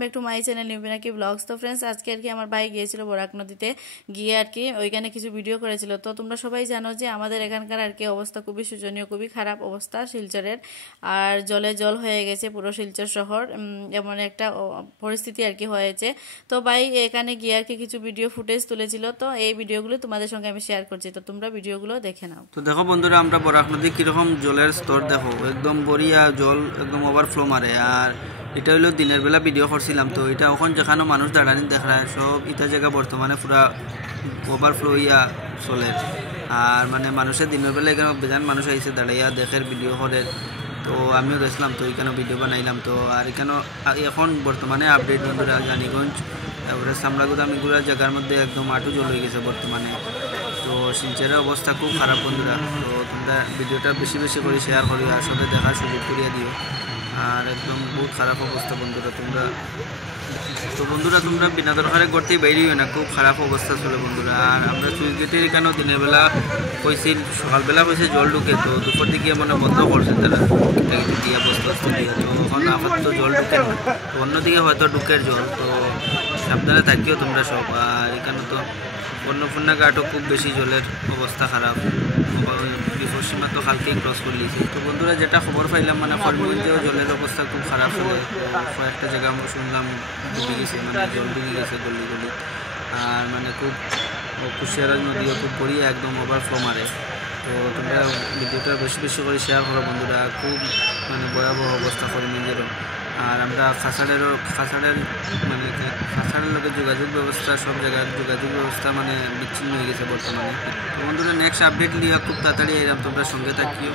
Back to my channel new Pinaki blogs. তো friends, আজকে আর কি আমার ভাই গিয়েছিল বরাক নদীতে, গিয়ে আর কি ওইখানে কিছু ভিডিও করেছিল। তো তোমরা সবাই জানো যে আমাদের এখানকার আর কি অবস্থা খুবই শোচনীয়, খুবই খারাপ অবস্থা শিলচরের। আর জলে জল হয়ে গেছে পুরো শিলচর শহর, এমন একটা পরিস্থিতি আর কি হয়েছে। তো ভাই এখানে গিয়ে আর কি কিছু ভিডিও ফুটেজ তুলেছিল, তো এই ভিডিওগুলো তোমাদের সঙ্গে আমি শেয়ার করছি, তো তোমরা ভিডিওগুলো দেখে নাও। তো দেখো বন্ধুরা, আমরা বরাক নদী কিরকম জলের স্তর দেখো, একদম বড়িয়া জল, একদম ওভারফ্লো মারে। আর এটা হলো দিনের বেলা ভিডিও করছিলাম, তো এটা ওখানে যেখানে মানুষ দাঁড়ানি দেখা সব এটা জায়গা বর্তমানে পুরা ওভারফ্লো ইয়া চলে। আর মানে মানুষের দিনের বেলা এখানে বেজান মানুষ আইসে দাঁড়াইয়া দেখের ভিডিও করে। তো আমিও দেখলাম, তো এখানে ভিডিও বানাইলাম। তো আর এখানে এখন বর্তমানে আপডেট বন্ধুরা, জানিগঞ্জ তারপরে সামলাগুদাম এগুলো জায়গার মধ্যে একদম আটু জল হয়ে গেছে বর্তমানে। তো শিলচরের অবস্থা খুব খারাপ বন্ধুরা। তো তোমরা ভিডিওটা বেশি বেশি করে শেয়ার করিও আর সাথে দেখার সুযোগ করিয়া দিও। আর একদম বহুত খারাপ অবস্থা বন্ধুরা। তোমরা বিনা দরকারে করতেই বেরিয়েও না, খুব খারাপ অবস্থা চলে বন্ধুরা। আর আমরা সুইচ গেটের এখানেও দিনের বেলা কইছিল, সকালবেলা কইছে জল ঢুকে, তো দুপুর দিকে মানে বন্ধ করছে তারা দিয়া বস্তা দিয়ে। তো এখন আপাতত জল ঢুকে না, তো অন্যদিকে হয়তো ঢুকের জল। তো সাবধানে থাকিও তোমরা সব। আর এখানে তো অন্নপূর্ণা ঘাটও খুব বেশি জলের অবস্থা খারাপ, বিপদ সীমা তো হালকেই ক্রস করে লিয়েছে। তো বন্ধুরা, যেটা খবর পাইলাম মানে ফলমঞ্জেও জলের অবস্থা খুব খারাপ চলে। কয়েকটা জায়গা আমরা শুনলাম ডুবে গেছে, মানে জল ডুবে গেছে গলি গলি। আর মানে খুব কুশিয়ারা নদীও খুব পড়িয়ে একদম ওভারফ্লো মারে। তো তোমরা ভিডিওটা বেশি বেশি করে শেয়ার করো বন্ধুরা, খুব মানে ভয়াবহ অবস্থা ফলমঞ্জেরও। আর আমরা খাসাড়ের লোকের যোগাযোগ ব্যবস্থা, সব জায়গার যোগাযোগ ব্যবস্থা মানে বিচ্ছিন্ন হয়ে গেছে বর্তমানে। তো বন্ধুরা, নেক্সট আপডেট নিয়ে খুব তাড়াতাড়ি এরকম তোমরা সঙ্গে থাকিও।